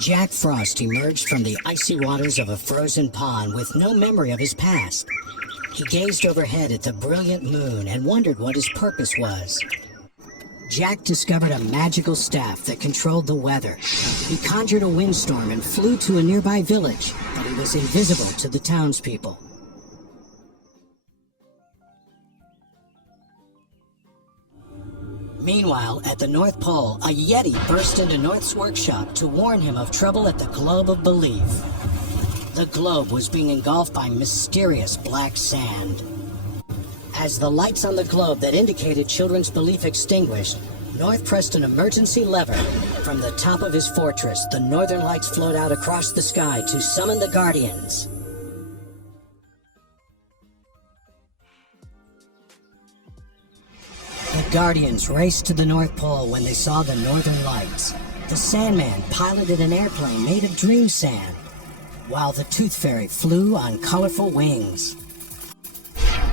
Jack Frost emerged from the icy waters of a frozen pond with no memory of his past. He gazed overhead at the brilliant moon and wondered what his purpose was. Jack discovered a magical staff that controlled the weather. He conjured a windstorm and flew to a nearby village, but he was invisible to the townspeople. Meanwhile, at the North Pole, a Yeti burst into North's workshop to warn him of trouble at the Globe of Belief. The globe was being engulfed by mysterious black sand. As the lights on the globe that indicated children's belief extinguished, North pressed an emergency lever. From the top of his fortress, the northern lights flowed out across the sky to summon the Guardians. The Guardians raced to the North Pole when they saw the northern lights. The Sandman piloted an airplane made of dream sand, while the Tooth Fairy flew on colorful wings.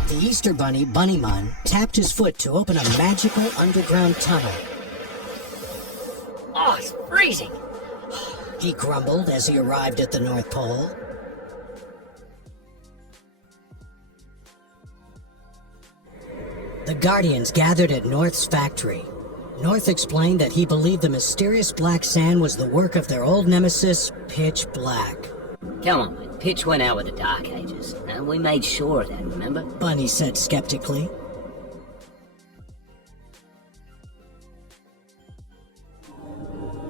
The Easter Bunny, Bunnymun, tapped his foot to open a magical underground tunnel. Oh, it's freezing! He grumbled as he arrived at the North Pole. The Guardians gathered at North's factory. North explained that he believed the mysterious black sand was the work of their old nemesis, Pitch Black. Come on, mate. Pitch went out with the Dark Ages, and we made sure of that, remember? Bunny said skeptically.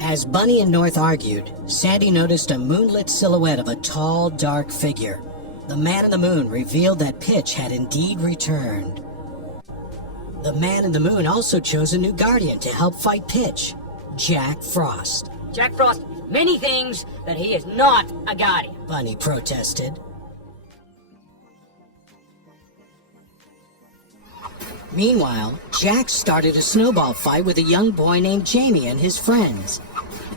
As Bunny and North argued, Sandy noticed a moonlit silhouette of a tall, dark figure. The Man in the Moon revealed that Pitch had indeed returned. The Man in the Moon also chose a new guardian to help fight Pitch, Jack Frost. Jack Frost is many things, but he is not a guardian. Bunny protested. Meanwhile, Jack started a snowball fight with a young boy named Jamie and his friends.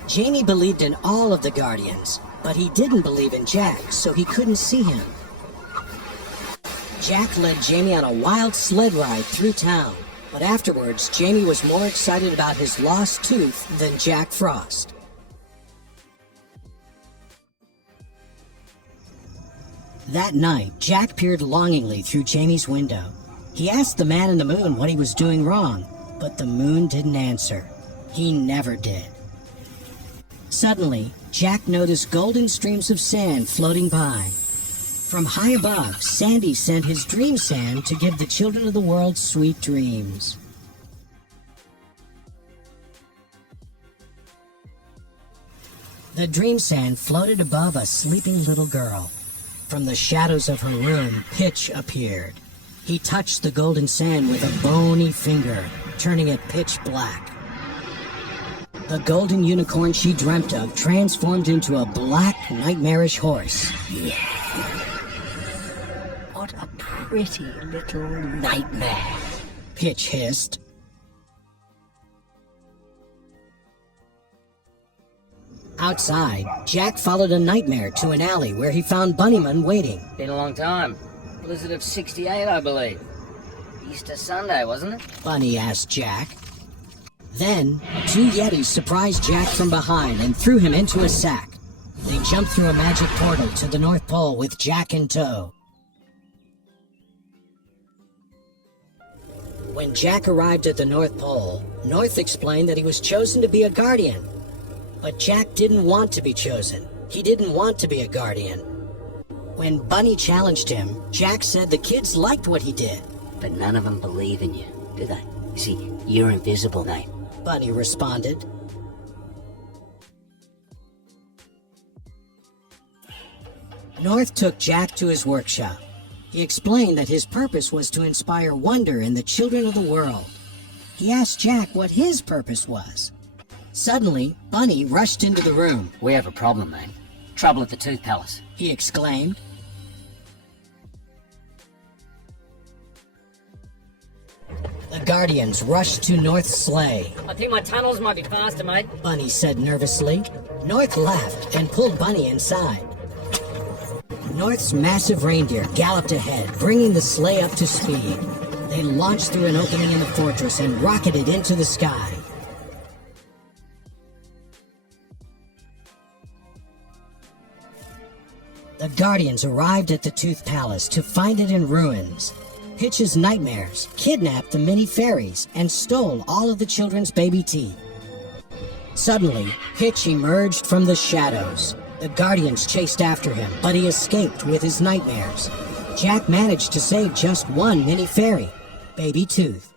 Jamie believed in all of the Guardians, but he didn't believe in Jack, so he couldn't see him. Jack led Jamie on a wild sled ride through town, but afterwards, Jamie was more excited about his lost tooth than Jack Frost. That night, Jack peered longingly through Jamie's window. He asked the Man in the Moon what he was doing wrong, but the moon didn't answer. He never did. Suddenly, Jack noticed golden streams of sand floating by. From high above, Sandy sent his dream sand to give the children of the world sweet dreams. The dream sand floated above a sleeping little girl. From the shadows of her room, Pitch appeared. He touched the golden sand with a bony finger, turning it pitch black. The golden unicorn she dreamt of transformed into a black, nightmarish horse. Yeah. What a pretty little nightmare. Pitch hissed. Outside, Jack followed a nightmare to an alley where he found Bunnyman waiting. Been a long time. Blizzard of 68, I believe. Easter Sunday, wasn't it? Bunny asked Jack. Then, two Yetis surprised Jack from behind and threw him into a sack. They jumped through a magic portal to the North Pole with Jack in tow. When Jack arrived at the North Pole, North explained that he was chosen to be a guardian. But Jack didn't want to be chosen. He didn't want to be a guardian. When Bunny challenged him, Jack said the kids liked what he did. But none of them believe in you, do they? You see, you're invisible, mate. Bunny responded. North took Jack to his workshop. He explained that his purpose was to inspire wonder in the children of the world. He asked Jack what his purpose was. Suddenly, Bunny rushed into the room. We have a problem, mate. Trouble at the Tooth Palace. He exclaimed. The Guardians rushed to North's sleigh. I think my tunnels might be faster, mate. Bunny said nervously. North laughed and pulled Bunny inside. North's massive reindeer galloped ahead, bringing the sleigh up to speed. They launched through an opening in the fortress and rocketed into the sky. The Guardians arrived at the Tooth Palace to find it in ruins. Pitch's nightmares kidnapped the mini fairies and stole all of the children's baby teeth. Suddenly, Pitch emerged from the shadows. The Guardians chased after him, but he escaped with his nightmares. Jack managed to save just one mini fairy, Baby Tooth.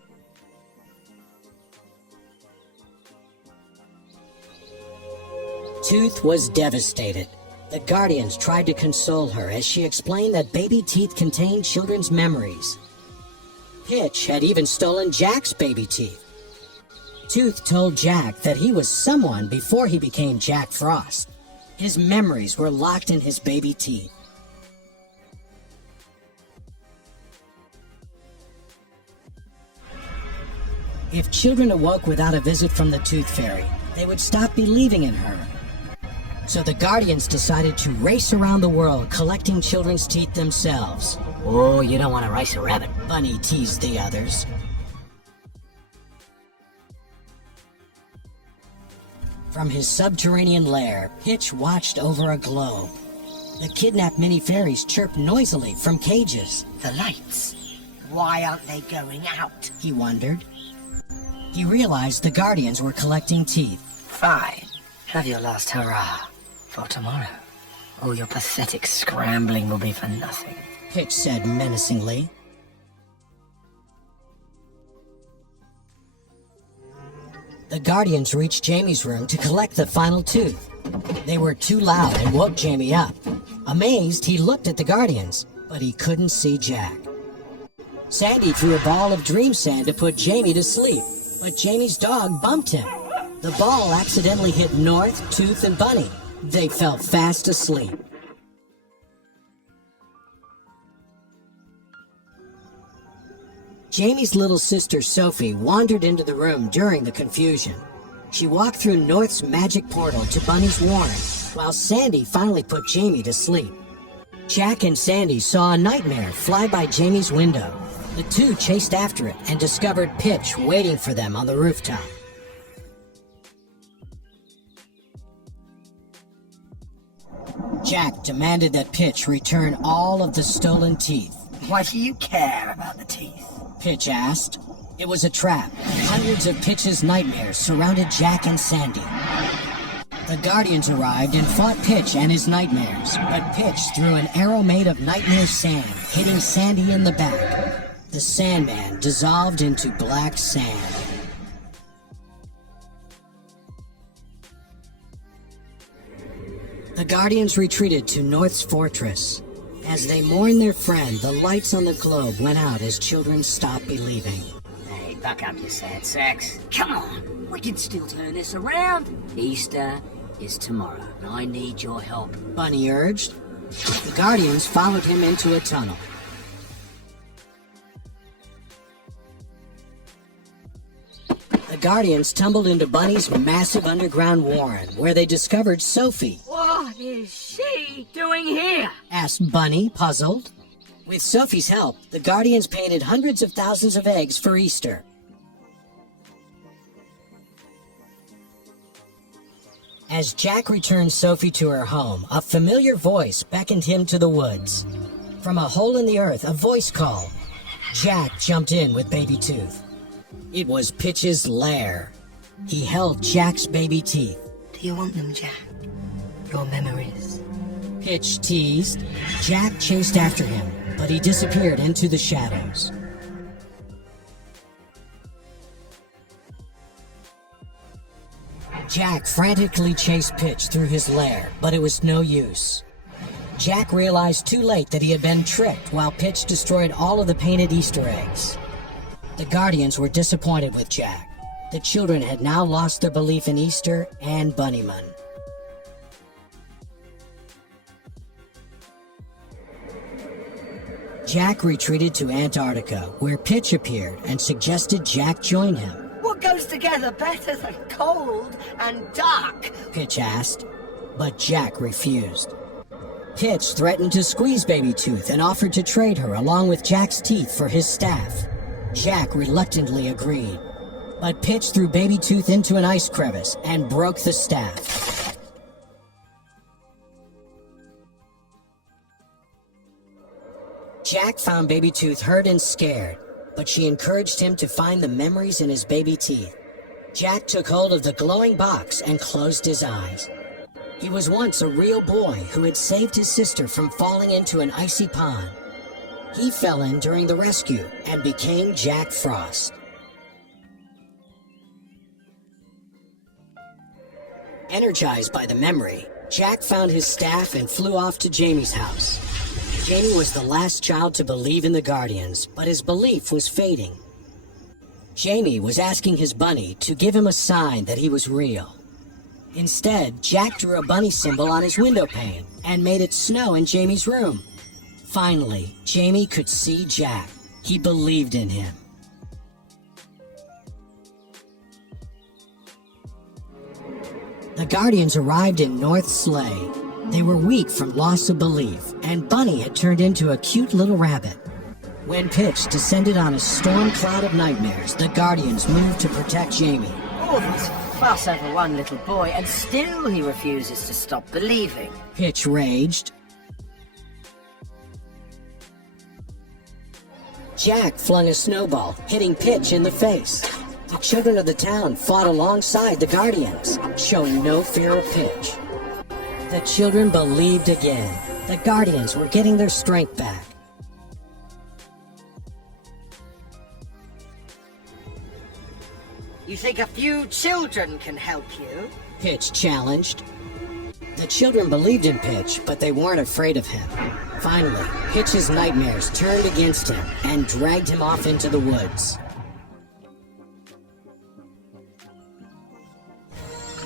Tooth was devastated. The Guardians tried to console her as she explained that baby teeth contained children's memories. Pitch had even stolen Jack's baby teeth. Tooth told Jack that he was someone before he became Jack Frost. His memories were locked in his baby teeth. If children awoke without a visit from the Tooth Fairy, they would stop believing in her. So the Guardians decided to race around the world collecting children's teeth themselves. Oh, you don't want to race a rabbit. Bunny teased the others. From his subterranean lair, Pitch watched over a globe. The kidnapped mini fairies chirped noisily from cages. The lights. Why aren't they going out? He wondered. He realized the Guardians were collecting teeth. Fine. Have your last hurrah for tomorrow. All your pathetic scrambling will be for nothing. Pitch said menacingly. The Guardians reached Jamie's room to collect the final tooth. They were too loud and woke Jamie up. Amazed, he looked at the Guardians, but he couldn't see Jack. Sandy threw a ball of dream sand to put Jamie to sleep, but Jamie's dog bumped him. The ball accidentally hit North, Tooth, and Bunny. They fell fast asleep. Jamie's little sister Sophie wandered into the room during the confusion. She walked through North's magic portal to Bunny's warren, while Sandy finally put Jamie to sleep. Jack and Sandy saw a nightmare fly by Jamie's window. The two chased after it and discovered Pitch waiting for them on the rooftop. Jack demanded that Pitch return all of the stolen teeth. Why do you care about the teeth? Pitch asked. It was a trap. Hundreds of Pitch's nightmares surrounded Jack and Sandy. The Guardians arrived and fought Pitch and his nightmares, but Pitch threw an arrow made of nightmare sand, hitting Sandy in the back. The Sandman dissolved into black sand. The Guardians retreated to North's fortress. As they mourned their friend, the lights on the globe went out as children stopped believing. Hey, buck up, you sad sacks. Come on, we can still turn this around. Easter is tomorrow, and I need your help. Bunny urged. The Guardians followed him into a tunnel. The Guardians tumbled into Bunny's massive underground warren, where they discovered Sophie. What is she doing here? Asked Bunny, puzzled. With Sophie's help, the Guardians painted hundreds of thousands of eggs for Easter. As Jack returned Sophie to her home, a familiar voice beckoned him to the woods. From a hole in the earth, a voice called. Jack jumped in with Baby Tooth. It was Pitch's lair. He held Jack's baby teeth. Do you want them, Jack? Your memories? Pitch teased. Jack chased after him, but he disappeared into the shadows. Jack frantically chased Pitch through his lair, but it was no use. Jack realized too late that he had been tricked while Pitch destroyed all of the painted Easter eggs. The Guardians were disappointed with Jack. The children had now lost their belief in Easter and Bunnyman. Jack retreated to Antarctica, where Pitch appeared and suggested Jack join him. What goes together better than cold and dark? Pitch asked, but Jack refused. Pitch threatened to squeeze Baby Tooth and offered to trade her along with Jack's teeth for his staff. Jack reluctantly agreed, but Pitch threw Baby Tooth into an ice crevice and broke the staff. Jack found Baby Tooth hurt and scared, but she encouraged him to find the memories in his baby teeth. Jack took hold of the glowing box and closed his eyes. He was once a real boy who had saved his sister from falling into an icy pond. He fell in during the rescue and became Jack Frost. Energized by the memory, Jack found his staff and flew off to Jamie's house. Jamie was the last child to believe in the Guardians, but his belief was fading. Jamie was asking his bunny to give him a sign that he was real. Instead, Jack drew a bunny symbol on his window pane and made it snow in Jamie's room. Finally, Jamie could see Jack. He believed in him. The Guardians arrived in North Sleigh. They were weak from loss of belief, and Bunny had turned into a cute little rabbit. When Pitch descended on a storm cloud of nightmares, the Guardians moved to protect Jamie. All this fuss over one little boy, and still he refuses to stop believing. Pitch raged. Jack flung a snowball, hitting Pitch in the face. The children of the town fought alongside the Guardians, showing no fear of Pitch. The children believed again. The Guardians were getting their strength back. You think a few children can help you? Pitch challenged. The children believed in Pitch, but they weren't afraid of him. Finally, Pitch's nightmares turned against him and dragged him off into the woods.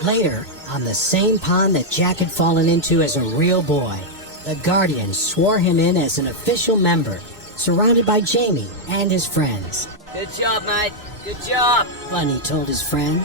Later, on the same pond that Jack had fallen into as a real boy, the Guardians swore him in as an official member, surrounded by Jamie and his friends. Good job, mate. Good job. Bunny told his friend.